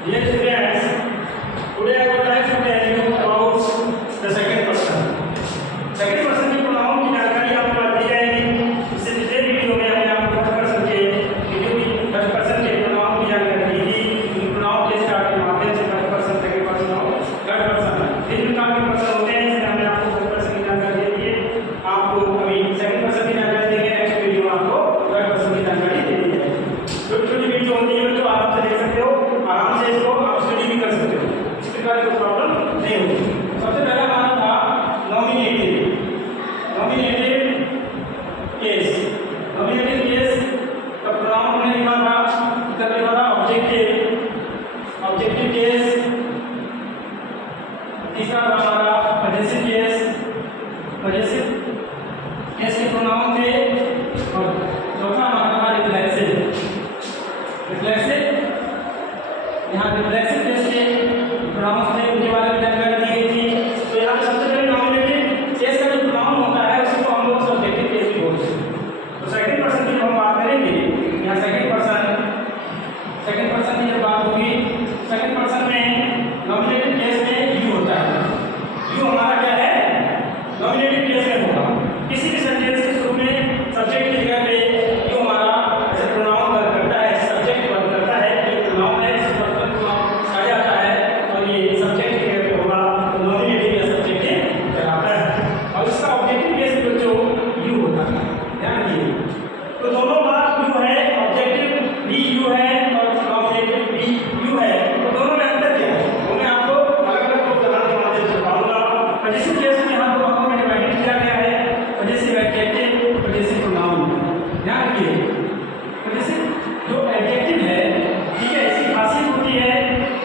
Dear students, today I would like to tell you about the second person. Second person की pronoun की जानकारी आपको दी जाएगी। इससे पिछले वीडियो में हमने आपको first person के pronoun की जानकारी दी थी। इन pronoun के स्टार्ट के माध्यम से first person, second person और third person तीन प्रकार के person होते हैं। इसमें हमने आपको first person की जानकारी दी है। आपको अभी second person की जानकारी देंगे। नेक्स्ट वीडियो में आपको third person की जानकारी दे दी जाएगी। छोटी-छोटी वीडियो होती है तो आराम से देख सकते हो, आराम से इसको आप स्टडी भी कर सकते हो। इस प्रकार की प्रॉब्लम नहीं होगी। सबसे पहला हमारा था नॉमिनेटिव केस। नॉमिनेटिव केस का प्रोनाउन हमने लिखा था, ऑब्जेक्टिव केस। तीसरा था हमारा पजेसिव केस के प्रोनाउन थे। और चौथा हमारा था रिफ्लेक्सिव। यहाँ रिफ्लेक्सिव केस के प्रोनाउन थे, उनके बारे में जानकारी दी गई थी। तो यहाँ पे सबसे पहले नॉमिनेटिव केस का जो प्रोनाउन होता है उसको हम लोग सब्जेक्टिव केस भी बोलते हैं। तो सेकंड पर्सन की हम बात करेंगे। यहाँ सेकंड पर्सन की जब बात होगी, सेकंड पर्सन में नॉमिनेटिव केस में यू होता है। यू हमारा क्या है? नॉमिनेटिव केस में होगा। किसी भी सेंटेंस के शुरू में सब्जेक्ट की जगह पे यू हमारा ऐसे प्रोनाउन वर्क करता है, सब्जेक्ट वर्क करता है। ये प्रोनाउन है, इस पर्सन को आ जाता है और ये सब्जेक्ट की जगह पे होगा तो नॉमिनेटिव या सब्जेक्ट कहलाता है। और इसका ऑब्जेक्टिव केस में जो यू होता है, ध्यान रखिए। तो दोनों बात यू है, ऑब्जेक्टिव भी यू है और नॉमिनेटिव भी यू है। तो दोनों में अंतर क्या है वो मैं आपको अलग-अलग उदाहरण के माध्यम से बताऊंगा। पजेसिव केस में यहाँ दो भागों में डिवाइड किया गया है, पजेसिव एडजेक्टिव, पजेसिव प्रोनाउन। ध्यान रखिए, पजेसिव जो एडजेक्टिव है, ठीक है, इसकी खासियत होती है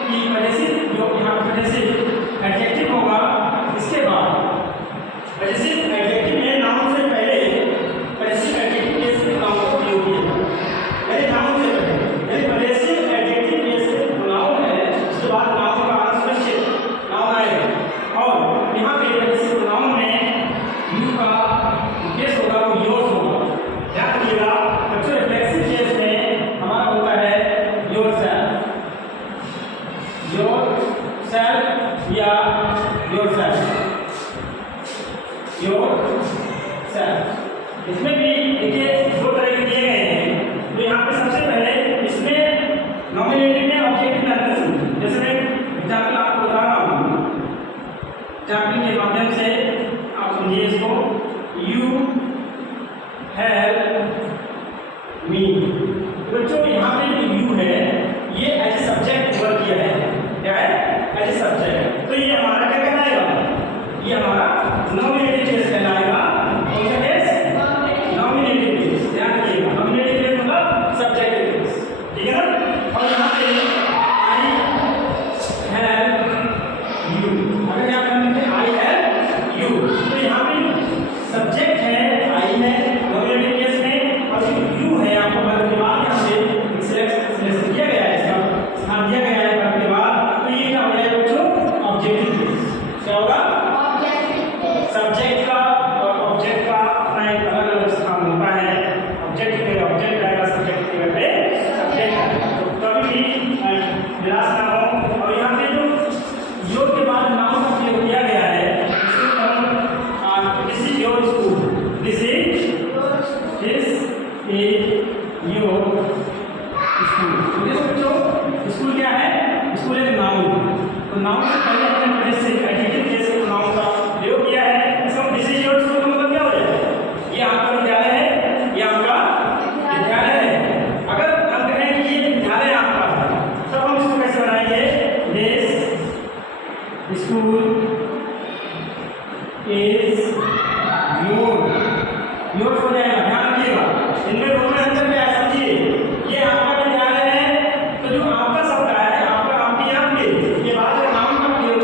कि पजेसिव जो यहाँ पजेसिव एडजेक्टिव होगा, इसके बाद पजेसिव एडजेक्टिव में नाउन से पहले पजेसिव एडजेक्टिव केस के नाउन को प्रयोग किया जाता है। यानी नाउन से पहले, यानी पजेसिव एडजेक्टिव केस के नाउन है, उसके बाद नाउन का आंसर नाउन आएगा। और यहाँ पे पजेसिव प्रोनाउन में यू का केस होगा वो योर्स होगा। ध्यान रखिएगा बच्चों, रिफ्लेक्सिव केस में हमारा होता है योरसेल्फ या योरसेल्फ। इसमें भी देखिए दो तरह के दिए गए हैं। तो यहाँ पे सबसे पहले इसमें नॉमिनेटिव में ऑब्जेक्टिव में अंतर समझिए। जैसे मैं एग्जाम्पल आपको बता रहा हूँ, एग्जाम्पल के माध्यम से आप समझिए इसको। You help me. बच्चों यहाँ पे जो यू है ये एज ए सब्जेक्ट वर्क किया है। क्या है? As a subject. तो ये हमारा क्या कहलाएगा? ये हमारा नॉमिनेटिव केस कहलाएगा। कौन सा केस? Nominative case. ध्यान रखिएगा, नॉमिनेटिव केस मतलब सब्जेक्टिव केस, ठीक है ना। और यहाँ पे आई हेल्प यू, अगर यहाँ पर लिखे आई हेल्प यू, तो यहाँ पे सब्जेक्ट है, आई है नॉमिनेटिव केस में, और यू है आपको वर्ग के बाद यहाँ पे सिलेक्शन किया गया है, इसका स्थान दिया गया है वर्ग के बाद। तो ये क्या हो जाएगा बच्चों? Objective case. क्या होगा? सब्जेक्ट का और ऑब्जेक्ट का अपना एक अलग अलग स्थान होता है। ऑब्जेक्ट पे ऑब्जेक्ट आएगा, सब्जेक्ट पे सब्जेक्ट आएगा। तो कभी भी निराश ना हो। और यहाँ पे जो योग के बाद नाउन का प्रयोग किया गया है, इसको हम this is your school, this is your school. बच्चों स्कूल क्या है? स्कूल एक नाउन है। तो नाउन से पहले हमने पजेसिव एडजेक्टिव केस के नाउन का प्रयोग किया है। इसका दिस इज योर स्कूल का मतलब क्या हो जाएगा? ये आपका विद्यालय है, ये आपका विद्यालय है। अगर हम कहें कि ये विद्यालय आपका है, तब हम इसको कैसे बनाएंगे? दिस स्कूल इज योर्स हो जाएगा। ध्यान रखिएगा, इनमें दोनों में अंतर क्या है समझिए। ये आपका विद्यालय है, तो जो आपका शब्द है, आपका, आपकी, आपके, ये बाद में नाउन का प्रयोग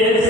is